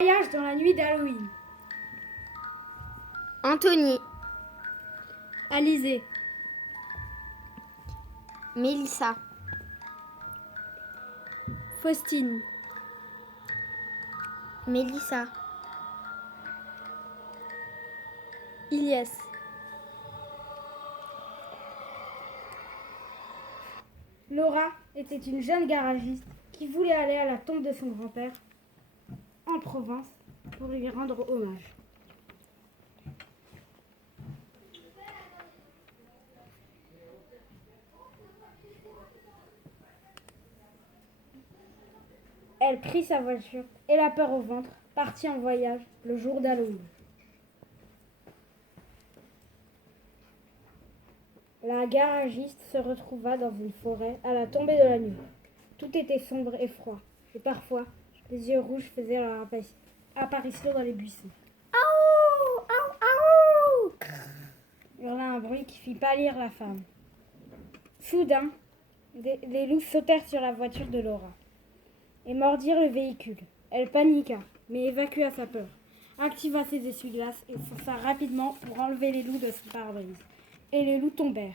Voyage dans la nuit d'Halloween. Anthony, Alizé, Mélissa, Faustine, Mélissa, Ilyes, Laura était une jeune garagiste qui voulait aller à la tombe de son grand-père en Provence pour lui rendre hommage. Elle prit sa voiture et la peur au ventre, partit en voyage le jour d'Halloween. La garagiste se retrouva dans une forêt à la tombée de la nuit. Tout était sombre et froid, et parfois, des yeux rouges faisaient leur apparition dans les buissons. Aouh, aouh, aouh. Hurla un bruit qui fit pâlir la femme. Soudain, des loups sautèrent sur la voiture de Laura et mordirent le véhicule. Elle paniqua, mais évacua sa peur, activa ses essuie-glaces et fonça rapidement pour enlever les loups de son pare-brise. Et les loups tombèrent.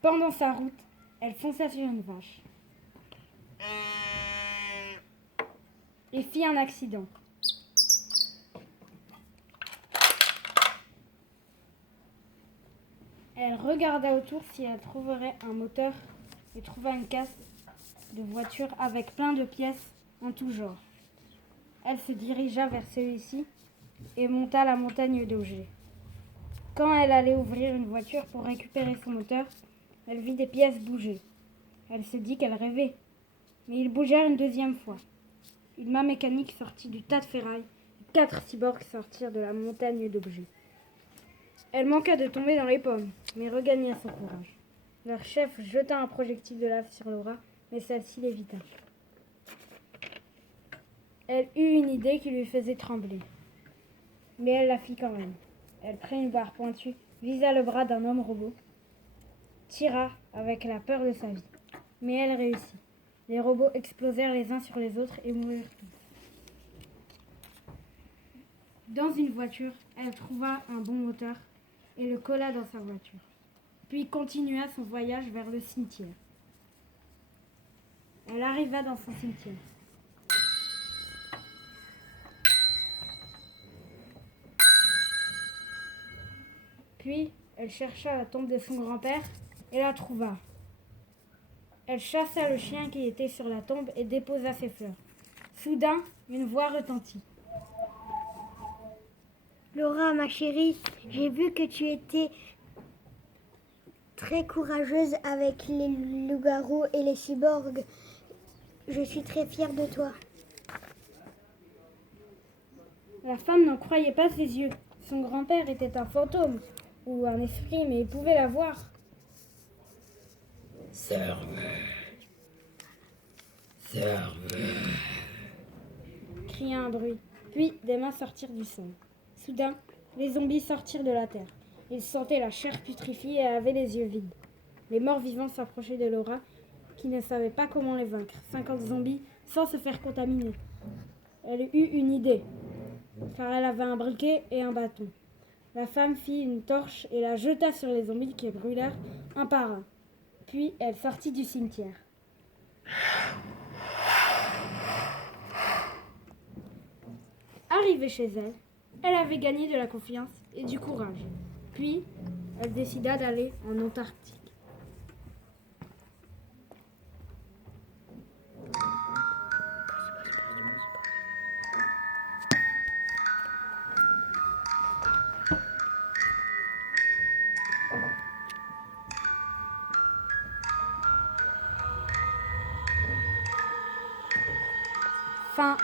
Pendant sa route, elle fonça sur une vache et fit un accident. Elle regarda autour si elle trouverait un moteur et trouva une casse de voiture avec plein de pièces en tout genre. Elle se dirigea vers celui-ci et monta la montagne d'objets. Quand elle allait ouvrir une voiture pour récupérer son moteur, elle vit des pièces bouger. Elle se dit qu'elle rêvait, mais ils bougèrent une deuxième fois. Une main mécanique sortit du tas de ferraille et 4 cyborgs sortirent de la montagne d'objets. Elle manqua de tomber dans les pommes, mais regagna son courage. Leur chef jeta un projectile de lave sur Laura, mais celle-ci l'évita. Elle eut une idée qui lui faisait trembler, mais elle la fit quand même. Elle prit une barre pointue, visa le bras d'un homme robot, tira avec la peur de sa vie. Mais elle réussit. Les robots explosèrent les uns sur les autres et moururent tous. Dans une voiture, elle trouva un bon moteur et le colla dans sa voiture, puis continua son voyage vers le cimetière. Elle arriva dans son cimetière. Puis, elle chercha la tombe de son grand-père et la trouva. Elle chassa le chien qui était sur la tombe et déposa ses fleurs. Soudain, une voix retentit. Laura, ma chérie, j'ai vu que tu étais très courageuse avec les loups-garous et les cyborgs. Je suis très fière de toi. La femme n'en croyait pas ses yeux. Son grand-père était un fantôme ou un esprit, mais il pouvait la voir. Servez, Cria un bruit. Puis des mains sortirent du sol. Soudain, les zombies sortirent de la terre. Ils sentaient la chair putréfiée et avaient les yeux vides. Les morts vivants s'approchaient de Laura, qui ne savait pas comment les vaincre. 50 zombies sans se faire contaminer. Elle eut une idée, car elle avait un briquet et un bâton. La femme fit une torche et la jeta sur les zombies qui brûlèrent un par un. Puis elle sortit du cimetière. Arrivée chez elle, elle avait gagné de la confiance et du courage. Puis, elle décida d'aller en Antarctique. Fin.